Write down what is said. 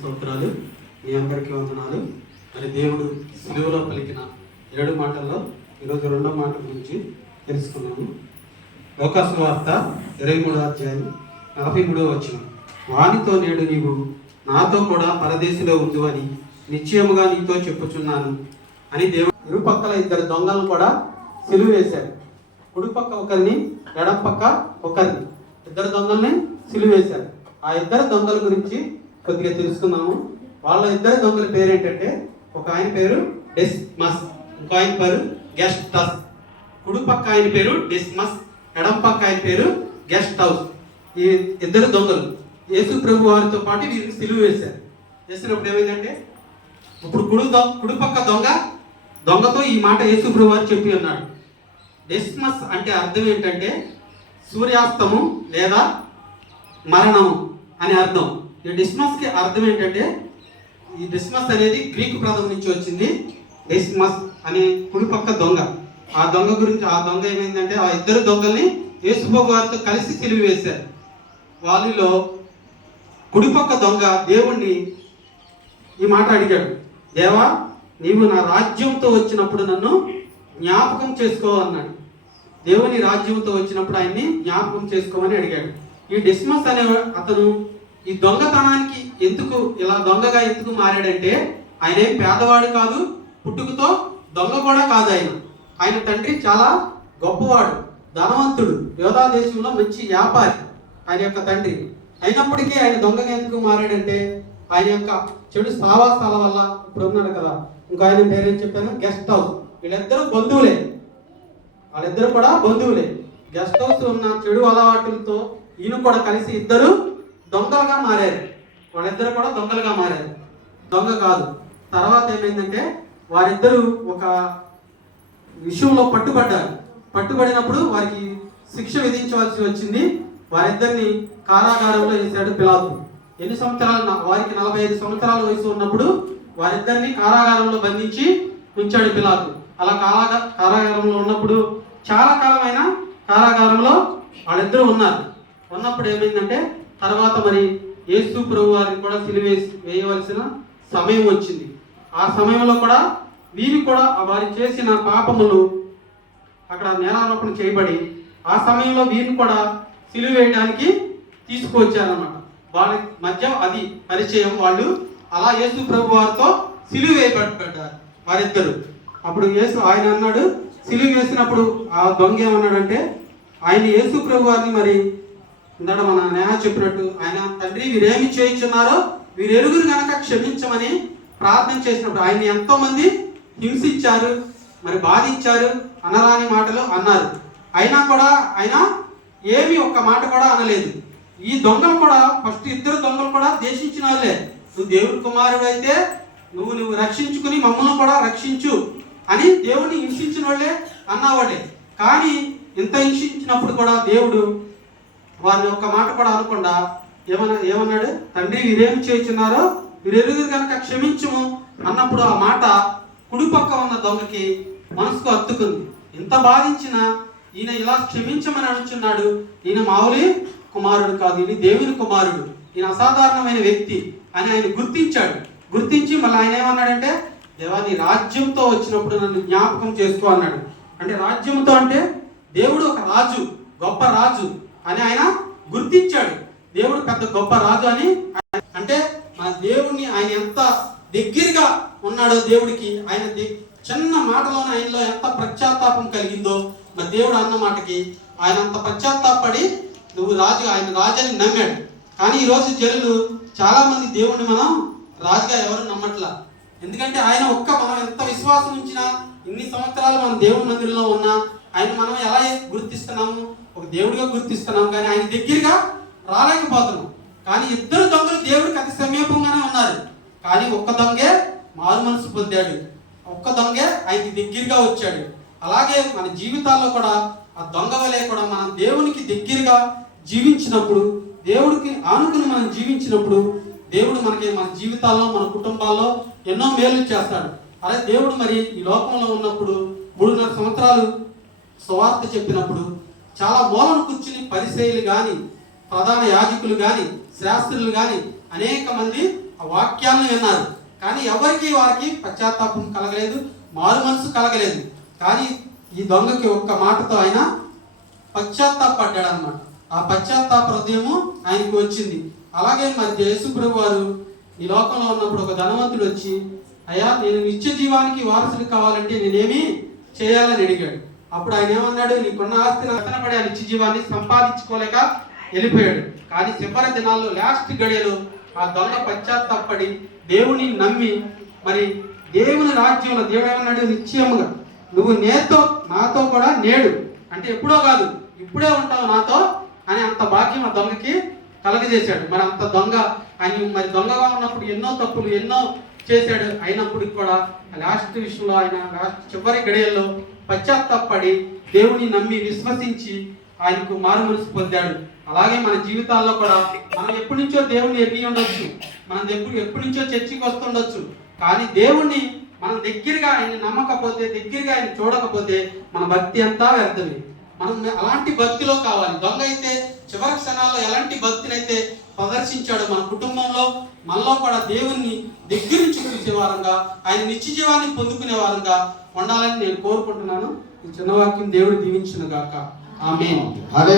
స్తోత్రాలు. మీ అందరికీ వందనాలు. మరి దేవుడు సిలువలో పలికిన 7 మాటల్లో ఈరోజు 2వ మాట గురించి తెలుసుకున్నాము. లోకాసు వార్త 23వ అధ్యాయం 43వ వచనం. వానితో నేడు నీవు నాతో కూడా పరదేశంలో ఉండు అని నిశ్చయముగా నీతో చెప్పుచున్నాను అని దేవుడు ఇరుపక్కల 2 దొంగలను కూడా సిలువ వేశాడు. కుడిపక్క ఒకరిని, ఎడం పక్క ఒకరిని, 2 దొంగల్ని సిలువ వేశారు. ఆ 2 దొంగల గురించి కొద్దిగా తెలుసుకున్నాము. వాళ్ళ 2 దొంగల పేరు ఏంటంటే, ఒక ఆయన పేరు డెస్మస్, ఇంకో ఆయన పేరు గెస్టస్. కుడిపక్క ఆయన పేరు డెస్మస్, ఎడం పక్క ఆయన పేరు గెస్టస్. ఈ 2 దొంగలు యేసు ప్రభు వారితో పాటు వీరిని సిలువ వేశారు. వేసినప్పుడు ఏమైందంటే, ఇప్పుడు కుడిపక్క దొంగతో ఈ మాట యేసు ప్రభు వారు చెప్పి ఉన్నాడు. డెస్మస్ అంటే అర్థం ఏంటంటే సూర్యాస్తము లేదా మరణము అని అర్థం. ఈ డిస్మస్కి అర్థం ఏంటంటే, ఈ డిస్మస్ అనేది గ్రీకు పదం నుంచి వచ్చింది. డిస్మస్ అనే కుడిపక్క దొంగ. ఆ దొంగ ఏమైందంటే, ఆ 2 దొంగల్ని యేసుప్రభు వారితో కలిసి సిలువ వేశారు. వాళ్ళలో కుడిపక్క దొంగ దేవుణ్ణి ఈ మాట అడిగాడు, దేవా నీవు నా రాజ్యంతో వచ్చినప్పుడు నన్ను జ్ఞాపకం చేసుకో అన్నాడు. దేవుని రాజ్యంతో వచ్చినప్పుడు ఆయన్ని జ్ఞాపకం చేసుకోమని అడిగాడు. ఈ డిస్మస్ అనే అతను ఈ దొంగతనానికి ఇలా దొంగగా ఎందుకు మారాడంటే, ఆయన ఏం పేదవాడు కాదు, పుట్టుకతో దొంగ కూడా కాదు. ఆయన తండ్రి చాలా గొప్పవాడు, ధనవంతుడు, యోధా దేశంలో మంచి వ్యాపారి ఆయన యొక్క తండ్రి. అయినప్పటికీ ఆయన దొంగగా ఎందుకు మారాడంటే, ఆయన యొక్క చెడు సావాసాల వల్ల. ఇప్పుడు ఉన్నాడు కదా, ఇంకో ఆయన పేరేం చెప్పాను, గెస్ట్ హౌస్. వీళ్ళిద్దరూ బంధువులే, వాళ్ళిద్దరు కూడా బంధువులే. గెస్ట్ హౌస్ ఉన్న చెడు అలవాటులతో ఈయన కూడా కలిసి 2 దొంగలుగా మారారు. వాళ్ళిద్దరు కూడా దొంగలుగా మారారు, దొంగ కాదు. తర్వాత ఏమైందంటే, వారిద్దరూ ఒక విషయంలో పట్టుబడినప్పుడు వారికి శిక్ష విధించవలసి వచ్చింది. వారిద్దరిని కారాగారంలో వేశాడు పిలాతు. ఎన్ని సంవత్సరాలు? వారికి 45 సంవత్సరాల వయసు ఉన్నప్పుడు వారిద్దరిని కారాగారంలో బంధించి ఉంచాడు పిలాతు. అలా కారాగారంలో ఉన్నప్పుడు చాలా కాలమైన కారాగారంలో వాళ్ళిద్దరూ ఉన్నప్పుడు ఏమైందంటే, తర్వాత మరి యేసు ప్రభు వారిని కూడా సిలువ వేయవలసిన సమయం వచ్చింది. ఆ సమయంలో కూడా వీరు కూడా వారు చేసిన పాపములు అక్కడ నేరారోపణ చేయబడి, ఆ సమయంలో వీరిని కూడా సిలువ వేయడానికి తీసుకువచ్చారన్నమాట. వాళ్ళ మధ్య అది పరిచయం. వాళ్ళు అలా యేసు ప్రభు వారితో సిలువ వేయబడ్డారు వారిద్దరు. అప్పుడు ఆయన అన్నాడు, సిలువ వేసినప్పుడు ఆ దొంగ ఏమన్నాడంటే, ఆయన యేసు ప్రభు వారిని మరి ఇందాక మన నేహ చెప్పినట్టు, ఆయన తండ్రి వీరేమి చేయించున్నారో వీరెరుగురు కనుక క్షమించమని ప్రార్థన చేసినప్పుడు ఆయన ఎంతో మంది హింసించారు, మరి బాధించారు, అనరాని మాటలు అన్నారు. అయినా కూడా ఆయన ఏమి ఒక్క మాట కూడా అనలేదు. ఈ దొంగలు కూడా ఫస్ట్ 2 దొంగలు కూడా దేశించిన వాళ్ళే. నువ్వు దేవుడి కుమారుడు అయితే నువ్వు రక్షించుకుని మమ్మల్ని కూడా రక్షించు అని దేవుడిని హింసించిన వాళ్ళే అన్నవాళ్ళే. కానీ ఇంత హింసించినప్పుడు కూడా దేవుడు వారిని ఒక్క మాట కూడా అనకుండా ఏమన్నాడు, తండ్రి వీరేం చేయుచున్నారో వీరెరుగురు కనుక క్షమించుము అన్నప్పుడు ఆ మాట కుడిపక్క ఉన్న దొంగకి మనసుకు హత్తుకుంది. ఇంత బాధించినా ఈయన ఇలా క్షమించమని అనుచున్నాడు, ఈయన మామూలు కుమారుడు కాదు, ఈయన దేవుని కుమారుడు, ఈయన అసాధారణమైన వ్యక్తి అని ఆయన గుర్తించి మళ్ళీ ఆయన ఏమన్నాడంటే, దేవా నీ రాజ్యంతో వచ్చినప్పుడు నన్ను జ్ఞాపకం చేసుకో అన్నాడు. అంటే రాజ్యంతో అంటే దేవుడు ఒక రాజు, గొప్ప రాజు అని ఆయన గుర్తించాడు. దేవుడు పెద్ద గొప్ప రాజు అని. అంటే మన దేవుడిని ఆయన ఎంత దగ్గరగా ఉన్నాడో దేవుడికి, ఆయన చిన్న మాటలోనే ఆయనలో ఎంత పశ్చాత్తాపం కలిగిందో, మరి దేవుడు అన్న మాటకి ఆయన అంత పశ్చాత్తాపడి నువ్వు రాజు, ఆయన రాజని నమ్మాడు. కానీ ఈరోజు జనులు చాలా మంది దేవుడిని మనం రాజుగా ఎవరు నమ్మట్లా. ఎందుకంటే ఆయన మనం ఎంత విశ్వాసం ఉంచినా, ఇన్ని సంవత్సరాలు మనం దేవుడి మందిరంలో ఉన్నా ఆయన మనం ఎలా గుర్తిస్తున్నాము, ఒక దేవుడిగా గుర్తిస్తున్నాము, కానీ ఆయన దగ్గరగా రాలేకపోతున్నాం. కానీ 2 దొంగలు దేవుడికి అతి సమీపంగానే ఉన్నారు. కానీ ఒక్క దొంగే మారు మనసు పొందాడు, ఒక్క దొంగే ఆయనకి దగ్గరగా వచ్చాడు. అలాగే మన జీవితాల్లో కూడా ఆ దొంగ వలె కూడా మనం దేవునికి దగ్గరగా జీవించినప్పుడు, దేవుడికి ఆనుకుని మనం జీవించినప్పుడు దేవుడు మనకి మన జీవితాల్లో, మన కుటుంబాల్లో ఎన్నో మేలు చేస్తాడు. అదే దేవుడు మరి ఈ లోకంలో ఉన్నప్పుడు 3.5 సంవత్సరాలు సువార్త చెప్పినప్పుడు చాలా మూలను కూర్చుని పరిసయ్యులు కానీ, ప్రధాన యాజకులు కానీ, శాస్త్రులు కానీ అనేక మంది ఆ వాక్యాలను విన్నారు. కానీ వారికి పశ్చాత్తాపం కలగలేదు, మారు మనసు కలగలేదు. కానీ ఈ దొంగకి ఒక్క మాటతో ఆయన పశ్చాత్తాపడ్డాడు అన్నమాట. ఆ పశ్చాత్తాప హృదయము ఆయనకు వచ్చింది. అలాగే మరి యేసుప్రభు వారు ఈ లోకంలో ఉన్నప్పుడు ఒక ధనవంతుడు వచ్చి, అయ్యా నేను నిత్య జీవానికి వారసుడు కావాలంటే నేనేమి చేయాలని అడిగాడు. అప్పుడు ఆయన ఏమన్నాడు, నీకున్న ఆస్తిని రతనపడి ఆ నిత్య జీవాన్ని సంపాదించుకోలేక వెళ్ళిపోయాడు. కానీ చివరి దినాల్లో లాస్ట్ గడియలో ఆ దొంగ పశ్చాత్తాపడి దేవుని నమ్మి మరి దేవుని రాజ్యంలో దేవుడు ఏమన్నాడు, నిశ్చయముగా నువ్వు నాతో కూడా నేడు, అంటే ఎప్పుడో కాదు ఇప్పుడే ఉంటావు నాతో అని అంత భాగ్యం ఆ దొంగకి కలగజేశాడు. మరి అంత దొంగ ఆయన మరి దొంగగా ఉన్నప్పుడు ఎన్నో తప్పులు ఎన్నో చేశాడు. అయినప్పటికి కూడా లాస్ట్ విషయంలో ఆయన చివరి గడియల్లో పశ్చాత్తాపడి దేవుని నమ్మి విశ్వసించి ఆయనకు మారు మనసు పొందాడు. అలాగే మన జీవితాల్లో కూడా మనం ఎప్పటి నుంచో దేవుణ్ణి ఎరిగి ఉండొచ్చు, మనం ఎప్పటి నుంచో చర్చికి వస్తుండొచ్చు. కానీ దేవుణ్ణి మనం దగ్గరగా ఆయన నమ్మకపోతే, దగ్గరగా ఆయన చూడకపోతే మన భక్తి అంతా వ్యర్థమే. మనం అలాంటి భక్తిలో కావాలి. దొంగ అయితే చివరి క్షణాల్లో ఎలాంటి భక్తిని అయితే ప్రదర్శించాడు మన కుటుంబంలో, మనలో కూడా దేవుణ్ణి దగ్గర నుంచి చూసే వారంగా, ఆయన నిత్య జీవాన్ని పొందుకునే వారంగా ఉండాలని నేను కోరుకుంటున్నాను. ఈ చిన్న వాక్యం దేవుడు దీవించును గాక. ఆమేన్.